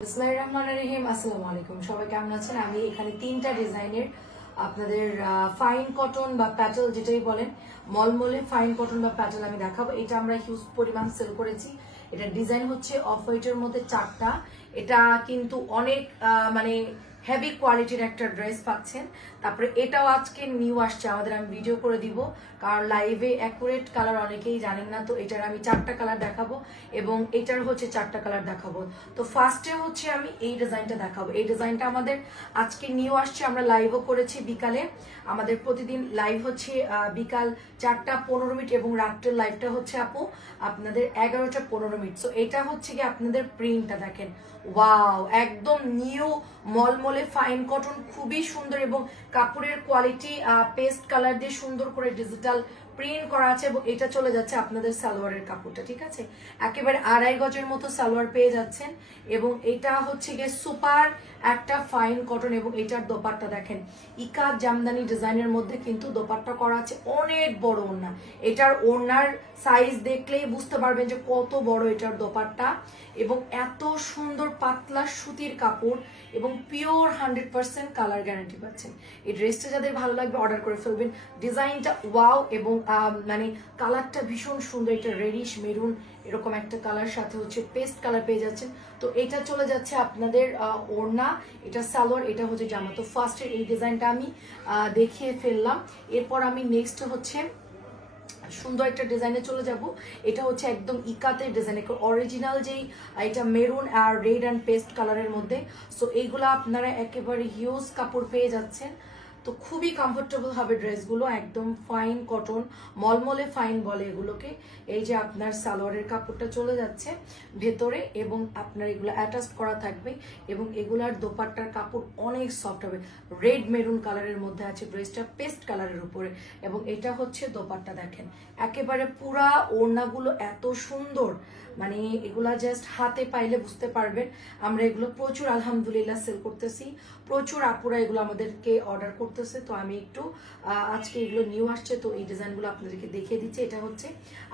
বিসমিল্লাহিররহমানিররহিম। আসসালামু আলাইকুম, সবাই কেমন আছেন? আমি এখানে তিনটা ডিজাইনের আপনাদের ফাইন কটন বা প্যাটেল যেটাই বলেন, মলমলে ফাইন কটন বা প্যাটেল আমি দেখাবো। এটা আমরা হিউজ পরিমাণ সেল করেছি। এটা ডিজাইন হচ্ছে অফ হোয়াইটের মধ্যে চারটা। এটা কিন্তু অনেক মানে হেভি কোয়ালিটির একটা ড্রেস পাচ্ছেন। তারপরে এটাও আজকে নিউ আসছে আমাদের, আমি ভিডিও করে দিব কারণ লাইভে অ্যাকুরেট কালার অনেকেই জানেন না। তো এটার আমি চারটা কালার দেখাবো এবং এটার হচ্ছে চারটা কালার দেখাবো। তো ফার্স্টে হচ্ছে আমি এই ডিজাইনটা দেখাবো। এই ডিজাইনটা আমাদের আজকে নিউ আসছে, আমরা লাইভও করেছি বিকালে। আমাদের প্রতিদিন লাইভ হচ্ছে বিকাল 4:15 এবং রাত্রের লাইভটা হচ্ছে আপু আপনাদের 11:15। সো এটা হচ্ছে কি আপনাদের প্রিন্টটা দেখেন, ওয়াও, একদম নিউ মলমলে ফাইন কটন, খুবই সুন্দর এবং কাপড়ের কোয়ালিটি পেস্ট কালার দিয়ে সুন্দর করে ডিজিটাল প্রিন্ট করা আছে এবং এটা চলে যাচ্ছে আপনাদের সালোয়ারের কাপড়টা, ঠিক আছে? একেবারে 2.5 গজের মতো সালোয়ার পেয়ে যাচ্ছেন এবং এটা হচ্ছে গিয়ে সুপার একটা ফাইন কটন এবং এটার দোপাট্টা দেখেন ইকাত জামদানি ডিজাইনের মধ্যে কিন্তু দোপাট্টা করা আছে, অনেক বড় ওড়না। এটার ওড়নার সাইজ দেখলেই বুঝতে পারবেন যে কত বড় এটার দোপাট্টা এবং এত সুন্দর পাতলা সুতির কাপড় এবং পিওর 100% কালার গ্যারান্টি পাচ্ছেন। এই ড্রেসটা যাদের ভালো লাগবে অর্ডার করে ফেলবেন। ডিজাইনটা ওয়াও এবং মানে কালারটা ভীষণ সুন্দর, এটা রেডিশ মেরুন এরকম একটা কালার, সাথে হচ্ছে পেস্ট কালার পেয়ে যাচ্ছেন। তো এটা চলে যাচ্ছে আপনাদের ওড়না, এটা সালোয়ার, এটা হচ্ছে জামা। তো ফার্স্টের এই ডিজাইনটা আমি দেখিয়ে ফেললাম। এরপর আমি নেক্সট হচ্ছে সুন্দর একটা ডিজাইনে চলে যাব। এটা হচ্ছে একদম ইকাতের ডিজাইন, অরিজিনাল যেই এটা মেরুন আর রেড অ্যান্ড পেস্ট কালারের মধ্যে। সো এইগুলো আপনারা একেবারে হিউজ কাপড় পেয়ে যাচ্ছেন। তো খুবই কমফোর্টেবল হবে ড্রেসগুলো, একদম ফাইন কটন, মলমলে ফাইন বলে এগুলোকে। এই যে আপনার সালোয়ারের কাপড়টা চলে যাচ্ছে ভেতরে এবং আপনার এগুলো অ্যাটাচ করা থাকবে এবং এগুলার দোপাট্টার কাপড় অনেক সফট হবে। রেড মেরুন কালারের মধ্যে আছে ড্রেসটা, পেস্ট কালারের উপরে, এবং এটা হচ্ছে দোপাট্টা দেখেন একেবারে পুরা ওড়নাগুলো এত সুন্দর, মানে এগুলা জাস্ট হাতে পাইলে বুঝতে পারবেন। আমরা এগুলো প্রচুর আলহামদুলিল্লাহ সেল করতেছি, প্রচুর আপুরা এগুলো আমাদেরকে অর্ডার করতেছে। তো আমি একটু আজকে এগুলো নিউ আসছে তো এই ডিজাইনগুলো আপনাদেরকে দেখিয়ে দিচ্ছি। এটা হচ্ছে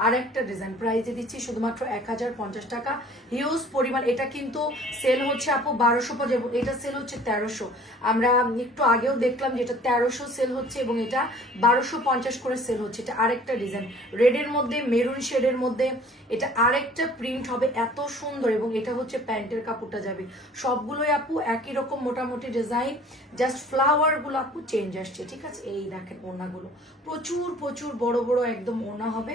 আর একটা ডিজাইন, প্রাইসে দিচ্ছি শুধুমাত্র 1050 টাকা, হিউজ পরিমাণ। এটা কিন্তু সেল হচ্ছে আপু 1250 এবং এটা সেল হচ্ছে 1300। আমরা একটু আগেও দেখলাম যে এটা 1300 সেল হচ্ছে এবং এটা 1250 করে সেল হচ্ছে। এটা আরেকটা ডিজাইন রেডের মধ্যে মেরুন শেডের মধ্যে, এটা আরেকটা প্রিন্ট হবে এত সুন্দর এবং এটা হচ্ছে প্যান্টের কাপড়টা যাবে। সবগুলোই আপু একই রকম মোটামুটি ডিজাইন, জাস্ট ফ্লাওয়ার গুলো আপু চেঞ্জ আসছে, ঠিক আছে? এই দেখেন ওড়নাগুলো প্রচুর প্রচুর বড় বড় একদম ওড়না হবে,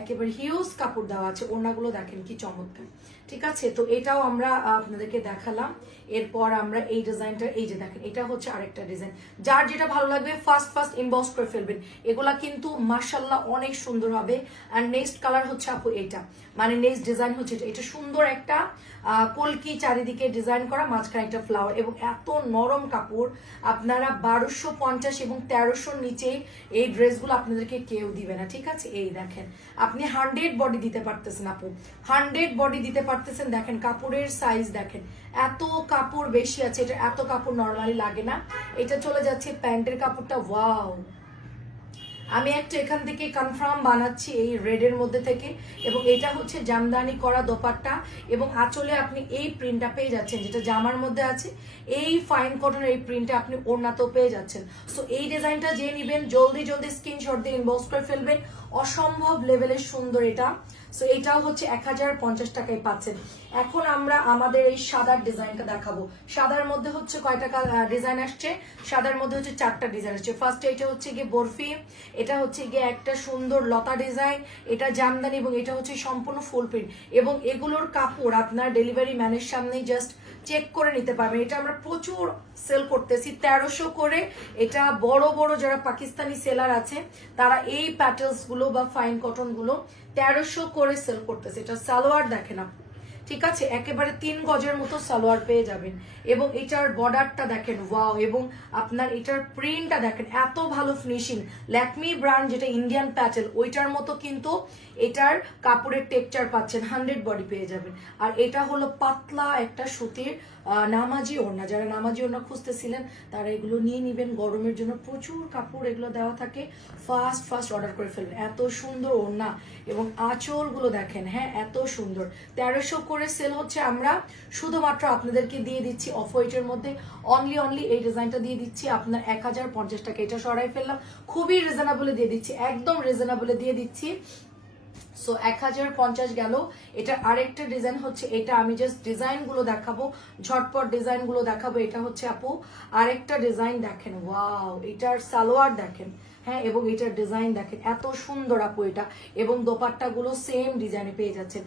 একেবারে হিউজ কাপড় দেওয়া আছে। ওড়নাগুলো দেখেন কি চমৎকার, ঠিক আছে? তো এটাও আমরা আপনাদেরকে দেখালাম। এরপর আমরা এই ডিজাইনটা, এই যে দেখেন এটা হচ্ছে আরেকটা ডিজাইন, যার যেটা ভালো লাগবে ফার্স্ট ইনবক্স করে ফেলবেন। এগুলা কিন্তু মাশাআল্লাহ অনেক সুন্দর হবে। আর নেক্সট কালার হচ্ছে আপু এটা, মানে নেক্সট ডিজাইন হচ্ছে এটা সুন্দর একটা কলকি চারিদিকে ডিজাইন করা, মাঝখানে একটা ফ্লাওয়ার এবং এত নরম কাপড়। আপনারা 1250 এবং 1300 নিচে এই ড্রেসগুলো আপনাদেরকে কেউ দিবে না, ঠিক আছে? এই দেখেন আপনি 100 বডি দিতে পারতেছেন আপু, 100 বডি দিতে পারতেছেন। দেখেন কাপড়ের সাইজ দেখেন, এত কাপড় বেশি আছে, এটা এত কাপড় নরমালি লাগে না। এটা চলে যাচ্ছে প্যান্টের কাপড়টা, ওয়াও, আমি একটা এখান থেকে কনফার্ম বানাচ্ছি এই রেডের মধ্যে থেকে, এবং এটা হচ্ছে জামদানি করা দোপাট্টা এবং আঁচলে আপনি এই প্রিন্টটা পেয়ে যাচ্ছেন যেটা জামার মধ্যে আছে। এই ফাইন কটনের এই প্রিন্টটা আপনি ওড়নাতেও পেয়ে যাচ্ছেন। সো এই ডিজাইনটা যে নিবেন জলদি জলদি স্ক্রিনশট দিয়ে ইনবক্স করে ফেলবেন, অসম্ভব লেভেলের সুন্দর এটা। সো এটাও হচ্ছে 1050 টাকায় পাচ্ছেন। এখন আমরা আমাদের এই সাদার ডিজাইনটা দেখাবো। সাদার মধ্যে হচ্ছে কয়টা ডিজাইন আসছে? সাদার মধ্যে হচ্ছে 4টা ডিজাইন আসছে। ফার্স্টে এটা হচ্ছে গিয়ে বরফি, এটা হচ্ছে গিয়ে একটা সুন্দর লতা ডিজাইন, এটা জামদানি এবং এটা হচ্ছে সম্পূর্ণ ফুল প্রিন্ট। এবং এগুলোর কাপড় আপনার ডেলিভারি ম্যানের সামনেই জাস্ট চেক করে নিতে পারবেন। এটা আমরা প্রচুর সেল করতেছি 1300 করে। এটা বড় বড় যারা পাকিস্তানি সেলার আছে তারা এই প্যাটেলস গুলো বা ফাইন কটন গুলো 1300 করে সেল করতেছে। এটা সালোয়ার দেখেন আপনি, ঠিক আছে? একেবারে 3 গজের মতো সালোয়ার পেয়ে যাবেন এবং এটার বর্ডারটা দেখেন, ওয়াও, এবং আপনার এটার প্রিন্টটা দেখেন এত ভালো ফিনিশিং। ল্যাকমি ব্র্যান্ড যেটা ইন্ডিয়ান প্যাটেল ওইটার মতো কিন্তু এটার কাপড়ের টেক্সচার পাচ্ছেন, 100 বডি পেয়ে যাবেন। আর এটা হলো পাতলা একটা সুতির নামাজি ওড়না, যারা নামাজি ওড়না খুঁজতেছিলেন তারা এগুলো নিয়ে নিবেন, গরমের জন্য প্রচুর কাপড় এগুলো দেওয়া থাকে। ফার্স্ট অর্ডার করে ফেলবেন। এত সুন্দর ওড়না এবং আঁচলগুলো দেখেন, হ্যাঁ এত সুন্দর। 1300 করে সেল হচ্ছে, আমরা শুধুমাত্র আপনাদেরকে দিয়ে দিচ্ছি অফ হোয়াইটের মধ্যে অনলি এই ডিজাইনটা দিয়ে দিচ্ছি আপনার 1050 টাকা। এটা সরাই ফেললাম, খুবই রিজনেবলে দিয়ে দিচ্ছি, একদম রিজনেবলে দিয়ে দিচ্ছি। সো 1050 গেল। এটা আরেকটা ডিজাইন হচ্ছে, এটা আমি জাস্ট ডিজাইন গুলো দেখাবো, ঝটপট ডিজাইন গুলো দেখাবো। এটা হচ্ছে আপু আরেকটা ডিজাইন, দেখেন ওয়াও, এটার সালোয়ার দেখেন, হ্যাঁ, এবং এটার ডিজাইন দেখেন এত সুন্দর আপু এটা, এবং দোপাট্টা গুলো সেম ডিজাইনে পেয়ে যাচ্ছেন।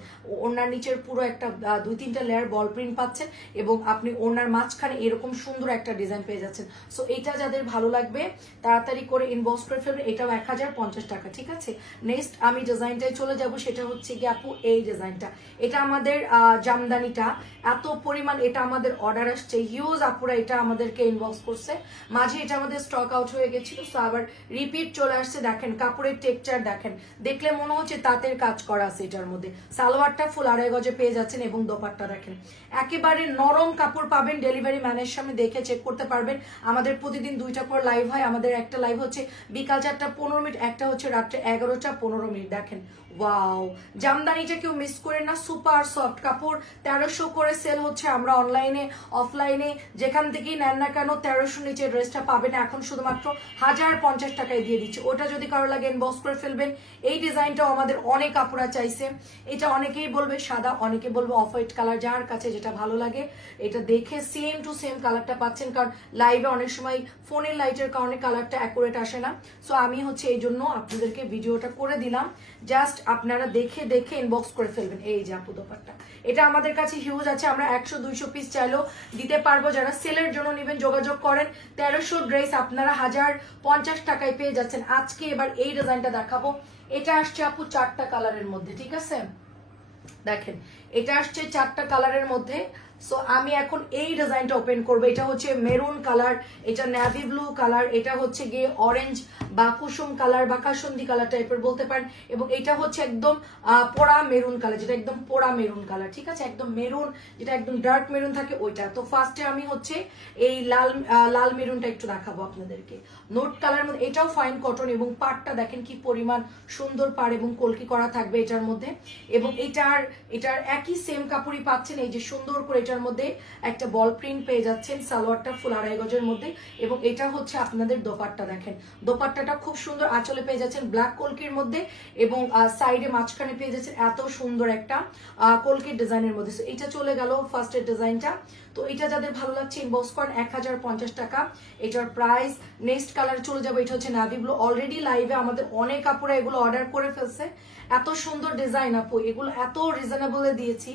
ওনার নিচের পুরো একটা 2-3টা লেয়ার বল প্রিন্ট পাচ্ছেন, এবং আপনি ওনার মাঝখানে এরকম সুন্দর একটা ডিজাইন পেয়ে যাচ্ছেন। সো এটা যাদের ভালো লাগবে তাড়াতাড়ি করে ইনবক্স করে ফেলবেন। এটাও 1050 টাকা, ঠিক আছে। নেক্সট আমি ডিজাইনটাই চলে যাব, সেটা হচ্ছে কি আপু এই ডিজাইনটা। এটা আমাদের জামদানিটা এত পরিমাণ, এটা আমাদের অর্ডার আসছে হিউজ, আপুরা এটা আমাদেরকে ইনবক্স করছে, মাঝে এটা আমাদের স্টক আউট হয়ে গেছিল, সো আবার রিপিট চলে আসছে। দেখেন কাপড়ের টেক্সচার দেখেন, দেখলে মনে হচ্ছে তাঁতের কাজ করা আছে এটার মধ্যে। সালোয়ারটা ফুল 2.5 গজে পেয়ে যাচ্ছেন, এবং দোপাট্টা দেখেন একেবারে নরম কাপড় পাবেন। ডেলিভারি ম্যানের সামনে দেখে চেক করতে পারবেন। আমাদের প্রতিদিন 2টা করে লাইভ হয়, আমাদের একটা লাইভ হচ্ছে বিকাল 4:15, একটা হচ্ছে রাত্রে 11:15। দেখেন ওয়াও, জামদানিটা কেউ মিস করে না, সুপার সফট কাপড়। 1300 করে সেল হচ্ছে, আমরা অনলাইনে অফলাইনে যেখান থেকেই নেন না কেন 1300 নিচে ড্রেসটা পাবেন এখন শুধুমাত্র 1050 টাকায় দিয়ে দিচ্ছি। ওটা যদি কারো লাগে ইনবক্স করে ফেলবেন। এই ডিজাইনটাও আমাদের অনেক আপুরা চাইছে, এটা অনেকেই বলবে সাদা, অনেকে বলবে অফ হোয়াইট কালার, যার কাছে যেটা ভালো লাগে এটা দেখে সেম টু সেম কালারটা পাচ্ছেন, কারণ লাইভে অনেক সময় ফোনের লাইটের কারণে কালারটা অ্যাকুরেট আসে না। সো আমি হচ্ছে এই জন্য আপনাদেরকে ভিডিওটা করে দিলাম, জাস্ট আপনারা দেখে ইনবক্স করে ফেলবেন। এই যে আপু দোপাট্টা, এটা আমাদের কাছে হিউজ আছে, আমরা 100-200 পিস চাইলেও দিতে পারবো। যারা সেলের জন্য নেবেন যোগাযোগ করেন। 1300 ড্রেস আপনারা 1050 টাকায় পেয়ে যাচ্ছেন। আজকে এবার এই ডিজাইনটা দেখাবো, এটা আসছে আপু 4টা কালারের মধ্যে, ঠিক আছে। দেখেন এটা আসছে 4টা কালারের মধ্যে। সো আমি এখন এই ডিজাইনটা ওপেন করবো। এটা হচ্ছে মেরুন কালার, এটা নেভি ব্লু কালার, এটা হচ্ছে গিয়ে অরেঞ্জ বা কুসুম কালার বা কাসুন্দি কালার টাইপের বলতে পারেন, এবং এটা হচ্ছে একদম পোড়া মেরুন কালার, যেটা একদম পোড়া মেরুন কালার, ঠিক আছে, একদম মেরুন, যেটা একদম ডার্ক মেরুন থাকে ওইটা। তো ফার্স্টে আমি হচ্ছে এই লাল মেরুনটা একটু দেখাবো আপনাদেরকে, নোট কালার মধ্যে। এটাও ফাইন কটন, এবং পাড়টা দেখেন কি পরিমাণ সুন্দর পাড়, এবং কলকি করা থাকবে এটার মধ্যে, এবং এটার একই সেম কাপড়ই পাচ্ছেন। এই যে সুন্দর করে এটার মধ্যে একটা বল প্রিন্ট পেয়ে যাচ্ছেন, সালোয়ারটা ফুল 2.5 গজের মধ্যে, এবং এটা হচ্ছে আপনাদের দোপাট্টা। দেখেন দোপাট্টাটা খুব সুন্দর, আঁচলে পেয়ে যাচ্ছেন ব্ল্যাক কলকির মধ্যে, এবং সাইডে মাঝখানে পেয়ে যাচ্ছেন এত সুন্দর একটা কলকির ডিজাইনের মধ্যে। এটা চলে গেল ফার্স্টের ডিজাইনটা। তো এটা যাদের ভালো লাগছে ইনবক্স করেন, 1050 টাকা এটার প্রাইস। নেক্সট কালার চলে যাবো, এটা হচ্ছে নাভি ব্লু। অলরেডি লাইভে আমাদের অনেক কাপড়ে এগুলো অর্ডার করে ফেলছে, এত সুন্দর ডিজাইন আপু, এগুলো এত রিজনেবলে দিয়েছি।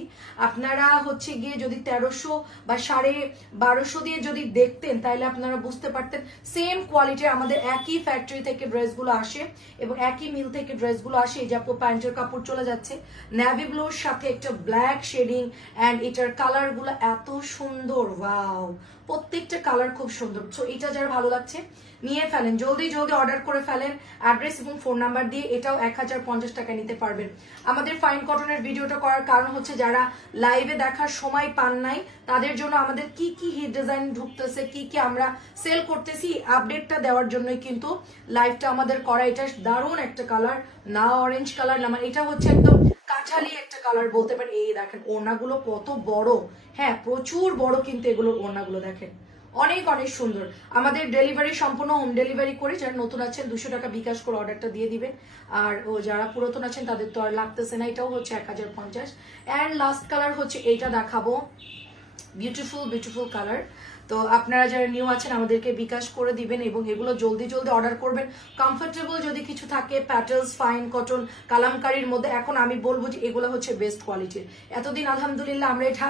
আপনারা হচ্ছে গিয়ে যদি 1300 বা 1250 দিয়ে যদি দেখতেন তাহলে আপনারা বুঝতে পারতেন সেম কোয়ালিটির আমাদের একই ফ্যাক্টরি থেকে ড্রেসগুলো আসে, এবং একই মিল থেকে ড্রেসগুলো আসে। এই যে আপু প্যান্টের কাপড় চলে যাচ্ছে নেভি ব্লুর সাথে একটা ব্ল্যাক শেডিং, অ্যান্ড এটার কালার গুলো এত সুন্দর, ওয়াও, প্রত্যেকটা কালার খুব সুন্দর। সো এটা যারা ভালো লাগছে নিয়ে ফেলেন, জলদি অর্ডার করে ফেলেন অ্যাড্রেস এবং ফোন নাম্বার দিয়ে। এটাও 1050 টাকা নিতে পারবেন। আমাদের ফাইন কটনের ভিডিওটা করার কারণ হচ্ছে যারা লাইভে দেখার সময় পান নাই তাদের জন্য আমাদের কি কি হিট ডিজাইন ঢুকতেছে, কি কি আমরা সেল করতেছি আপডেটটা দেওয়ার জন্যই কিন্তু লাইভটা আমাদের করা। এটা দারুণ একটা কালার, না অরেঞ্জ কালার না, মানে এটা হচ্ছে একদম কাঁঠালি একটা কালার বলতে পারেন। এই দেখেন ওড়নাগুলো কত বড়, হ্যাঁ প্রচুর বড়, কিন্তু এগুলোর ওড়নাগুলো দেখেন অনেক সুন্দর। আমাদের ডেলিভারি সম্পূর্ণ হোম ডেলিভারি করে, যারা নতুন আছেন 200 টাকা বিকাশ করে অর্ডারটা দিয়ে দিবেন, আর যারা পুরাতন আছেন তাদের তো আর লাগতেছে না। এটাও হচ্ছে 1050। অ্যান্ড লাস্ট কালার হচ্ছে এইটা দেখাবো, বিউটিফুল কালার। তো আপনারা যারা নিউ আছেন আমাদেরকে বিকাশ করে দিবেন, এবং এগুলো জলদি অর্ডার করবেন। কমফোর্টেবল যদি কিছু থাকে প্যাটেলস, ফাইন কটন, কালামকারীর মধ্যে, এখন আমি বলবো যে এগুলো হচ্ছে বেস্ট কোয়ালিটির। এতদিন আলহামদুলিল্লাহ আমরা এটা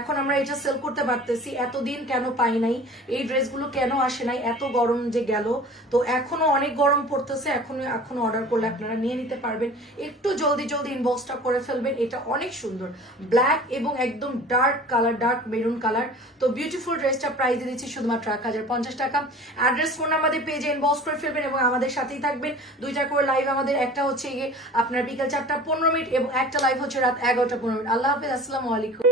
এখন আমরা এটা সেল করতে পারতেছি, এতদিন কেন পাই নাই, এই ড্রেসগুলো কেন আসে নাই, এত গরম যে গেল, তো এখনো অনেক গরম পড়তেছে, এখনো অর্ডার করলে আপনারা নিয়ে নিতে পারবেন। একটু জলদি ইনবক্সটা করে ফেলবেন। এটা অনেক সুন্দর, ব্ল্যাক এবং একদম dark colour, dark maroon colour. তো বিউটিফুল ড্রেসটা প্রাইস দিচ্ছি শুধুমাত্র 1050 টাকা। অ্যাড্রেস ফোন আমাদের পেজে ইনবক্স করে ফেলবেন, এবং আমাদের সাথেই থাকবেন। 2টা করে লাইভ আমাদের, একটা হচ্ছে গিয়ে আপনার বিকাল 4:15 এবং একটা লাইভ হচ্ছে রাত 11:15। আল্লাহ হাফেজ, আসসালামু আলাইকুম।